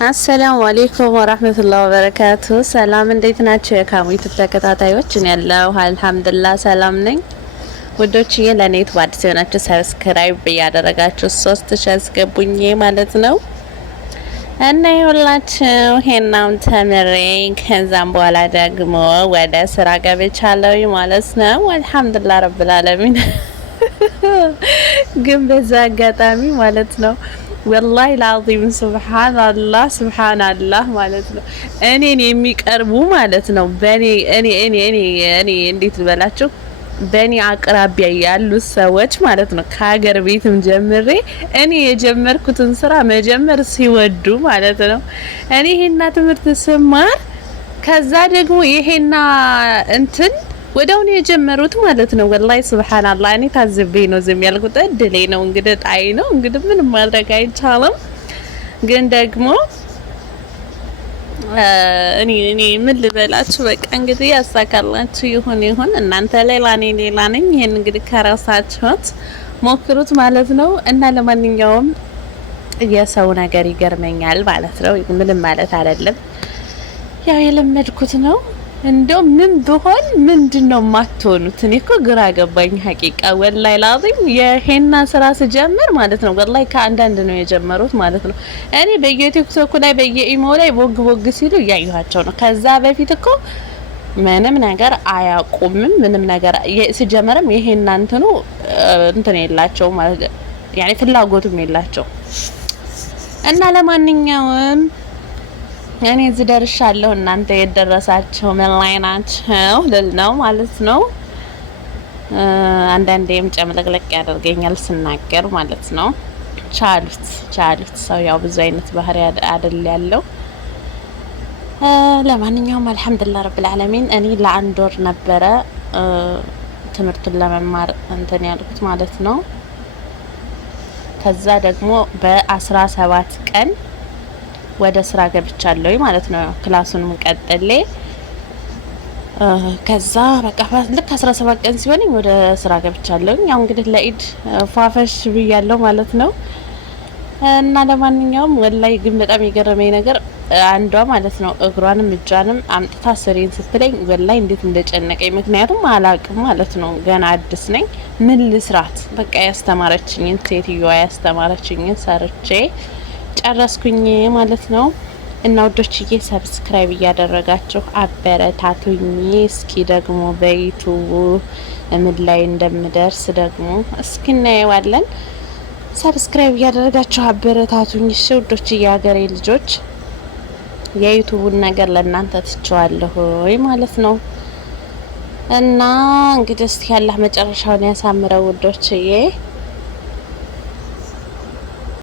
አሰላሙ አለይኩም ወራህመቱላሂ ወበረካቱ። ሰላም እንዴት ናችሁ የካሙት ተከታታዮች? እኔ ያለው አልሐምዱሊላህ ሰላም ነኝ። ውዶችዬ ለኔ ተባድስ የሆናችሁ ሰብስክራይብ ያደረጋችሁ 3000 አስገቡኝ ማለት ነው። እና ይኸውላችሁ ሄናም ተምሬ ከዛም በኋላ ደግሞ ወደ ስራ ገብቻለሁ ማለት ነው። አልሐምዱሊላህ ረብል ዓለሚን። ግን በዛ አጋጣሚ ማለት ነው ወላሂ ላዚም ሱብሃንአላህ ማለት ነው እኔን የሚቀርቡ ማለት ነው በኔ እኔ እንዴት ልበላችሁ በኔ አቅራቢያ ያሉ ሰዎች ማለት ነው ከሀገር ቤትም ጀምሬ እኔ የጀመርኩትን ስራ መጀመር ሲወዱ ማለት ነው እኔ ይሄና ትምህርት ስማር ከዛ ደግሞ ይሄና እንትን ወዳው ነው የጀመሩት ማለት ነው። ወላሂ ሱብሃንአላህ እኔ ታዝቤ ነው ዝም ያልኩት። እድሌ ነው እንግዲህ ጣይ ነው እንግዲህ ምንም ማድረግ አይቻልም። ግን ደግሞ እኔ ምን ልበላችሁ በቃ እንግዲህ ያሳካላችሁ ይሁን። እናንተ ሌላ እኔ ሌላ ነኝ። ይሄን እንግዲህ ከራሳችሁት ሞክሩት ማለት ነው። እና ለማንኛውም የሰው ነገር ይገርመኛል ማለት ነው። ምንም ማለት አይደለም። ያው የለመድኩት ነው። እንደው ምን ቢሆን ምንድነው ማትሆኑት? እኔ እኮ ግራ ገባኝ ሐቂቃ ወላሂ ላዚም የሄና ስራ ስጀምር ማለት ነው ወላሂ ከአንዳንድ ነው የጀመሩት ማለት ነው። እኔ በየቲክቶክ ላይ በየኢሞ ላይ ቦግ ሲሉ እያየኋቸው ነው። ከዛ በፊት እኮ ምንም ነገር አያውቁምም። ምንም ነገር ሲጀመርም የሄና እንትኑ እንትን የላቸው ማለት ያኔ ፍላጎቱም የላቸው እና ለማንኛውም እኔ እዚህ ደርሻለሁ። እናንተ የደረሳችሁ ምን ላይ ናችሁ ልል ነው ማለት ነው። አንዳንዴም ጨምለቅለቅ ያደርገኛል ስናገር ማለት ነው። ቻሉት ሰው ያው ብዙ አይነት ባህሪ አይደል ያለው። ለማንኛውም አልሐምዱሊላህ ረብል ዓለሚን እኔ ለአንድ ወር ነበረ ትምህርቱን ለመማር እንትን ያልኩት ማለት ነው። ከዛ ደግሞ በ17 ቀን ወደ ስራ ገብቻለሁ ማለት ነው። ክላሱንም ቀጥሌ ከዛ በቃ ልክ 17 ቀን ሲሆነኝ ወደ ስራ ገብቻለሁ። ያው እንግዲህ ለኢድ ፏፈሽ ብያለሁ ማለት ነው። እና ለማንኛውም ወላይ ግን በጣም የገረመኝ ነገር አንዷ ማለት ነው እግሯንም እጇንም አምጥታ ስሬን ስትለኝ ወላይ እንዴት እንደጨነቀኝ ምክንያቱም አላቅም ማለት ነው። ገና አዲስ ነኝ። ምን ልስራት በቃ ያስተማረችኝን ሴትዮዋ ያስተማረችኝን ሰርቼ ጨረስኩኝ ማለት ነው። እና ወዶችዬ ሰብስክራይብ እያደረጋችሁ አበረታቱኝ። እስኪ ደግሞ በዩቲዩብ ምን ላይ እንደምደርስ ደግሞ እስኪ እናየዋለን። ሰብስክራይብ እያደረጋችሁ አበረታቱኝ እሺ ወዶችዬ ሀገሬ ልጆች። የዩቲዩብን ነገር ለእናንተ ትቼዋለሁ ማለት ነው። እና እንግዲህ እስኪ ያላህ መጨረሻውን ያሳምረው ወዶችዬ።